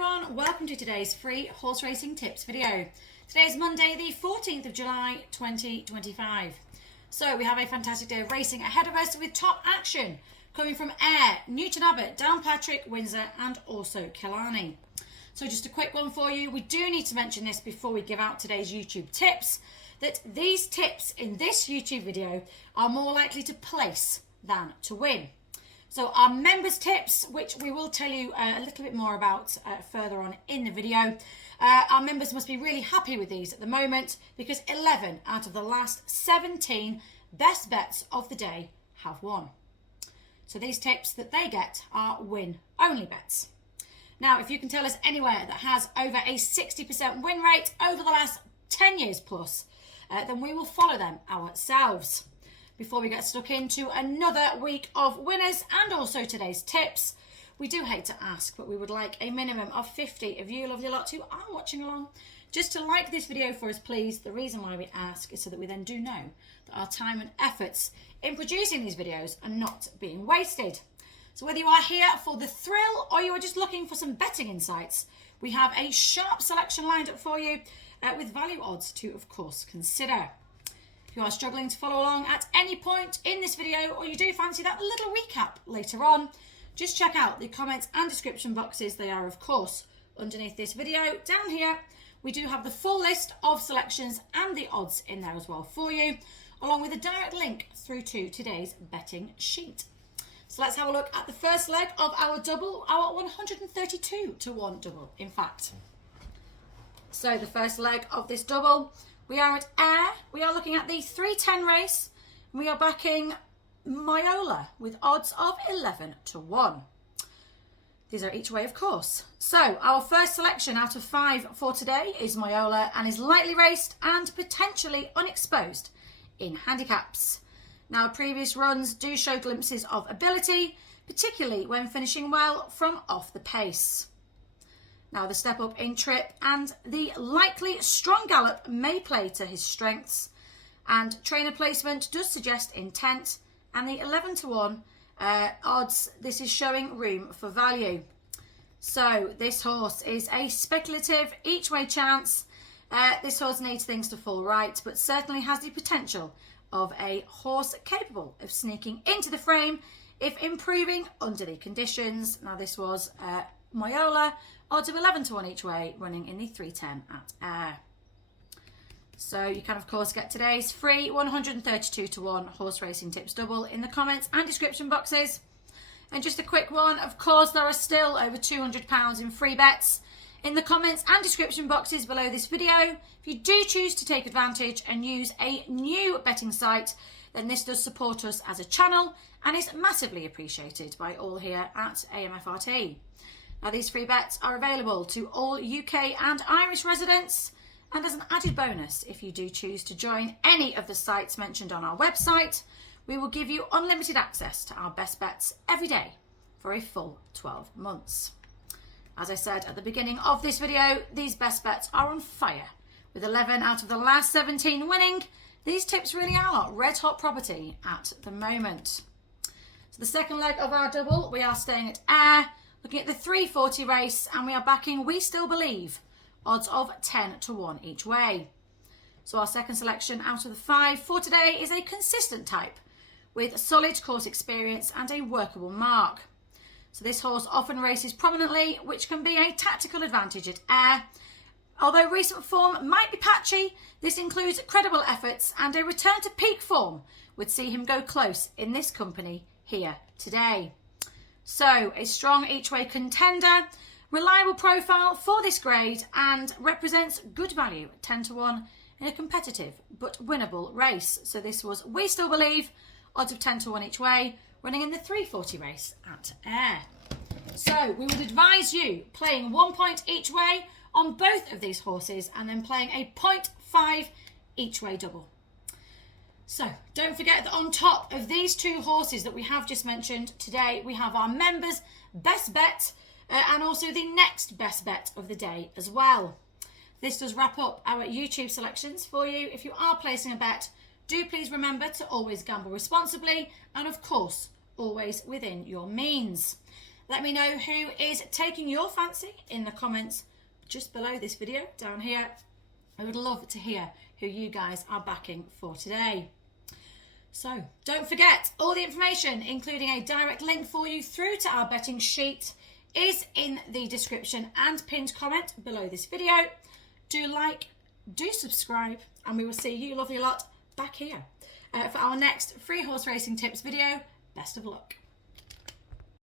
everyone, welcome to today's free horse racing tips video. Today is Monday the 14th of July 2025. So we have a fantastic day of racing ahead of us with top action coming from Ayr, Newton Abbot, Downpatrick, Windsor and also Killarney. So just a quick one for you. We do need to mention this before we give out today's YouTube tips, that these tips in this YouTube video are more likely to place than to win. So our members tips, which we will tell you a little bit more about further on in the video, our members must be really happy with these at the moment because 11 out of the last 17 best bets of the day have won. So these tips that they get are win-only bets. Now, if you can tell us anywhere that has over a 60% win rate over the last 10 years plus, then we will follow them ourselves. Before we get stuck into another week of winners and also today's tips, we do hate to ask, but we would like a minimum of 50 of you lovely lot who are watching along just to like this video for us, please. The reason why we ask is so that we then do know that our time and efforts in producing these videos are not being wasted. So whether you are here for the thrill or you are just looking for some betting insights, we have a sharp selection lined up for you with value odds to, of course, consider. If you are struggling to follow along at any point in this video, or you do fancy that little recap later on, just check out the comments and description boxes. They are, of course, underneath this video. Down here, we do have the full list of selections and the odds in there as well for you, along with a direct link through to today's betting sheet. So let's have a look at the first leg of our double, our 132 to 1 double, in fact. So the first leg of this double, we are at Ayr. We are looking at the 3:10 race. We are backing Myola with odds of 11 to 1. These are each way, of course. So our first selection out of 5 for today is Myola and is lightly raced and potentially unexposed in handicaps. Now, previous runs do show glimpses of ability, particularly when finishing well from off the pace. Now, the step up in trip and the likely strong gallop may play to his strengths, and trainer placement does suggest intent, and the 11 to 1 odds, this is showing room for value. So this horse is a speculative each way chance. This horse needs things to fall right, but certainly has the potential of a horse capable of sneaking into the frame if improving under the conditions. Now, this was Myola, odds of 11 to 1 each way, running in the 3:10 at Ayr. So you can, of course, get today's free 132 to 1 horse racing tips double in the comments and description boxes. And just a quick one, of course, there are still over £200 in free bets in the comments and description boxes below this video. If you do choose to take advantage and use a new betting site, then this does support us as a channel and is massively appreciated by all here at AMFRT. Now, these free bets are available to all UK and Irish residents. And as an added bonus, if you do choose to join any of the sites mentioned on our website, we will give you unlimited access to our best bets every day for a full 12 months. As I said at the beginning of this video, these best bets are on fire. With 11 out of the last 17 winning, these tips really are red hot property at the moment. So the second leg of our double, we are staying at Ayr, looking at the 3:40 race, and we are backing We Still Believe, odds of 10 to 1 each way. So our second selection out of the 5 for today is a consistent type with solid course experience and a workable mark. So this horse often races prominently, which can be a tactical advantage at Ayr. Although recent form might be patchy, this includes credible efforts, and a return to peak form would see him go close in this company here today. So a strong each way contender, reliable profile for this grade, and represents good value at 10 to 1 in a competitive but winnable race. So this was We Still Believe, odds of 10 to 1 each way, running in the 3:40 race at Ayr. So we would advise you playing 1 point each way on both of these horses and then playing a 0.5 each way double. So don't forget that on top of these 2 horses that we have just mentioned today, we have our members' best bet and also the next best bet of the day as well. This does wrap up our YouTube selections for you. If you are placing a bet, do please remember to always gamble responsibly and, of course, always within your means. Let me know who is taking your fancy in the comments just below this video down here. I would love to hear who you guys are backing for today. So don't forget, all the information, including a direct link for you through to our betting sheet, is in the description and pinned comment below this video. Do like, do subscribe, and we will see you lovely lot back here for our next free horse racing tips video. Best of luck.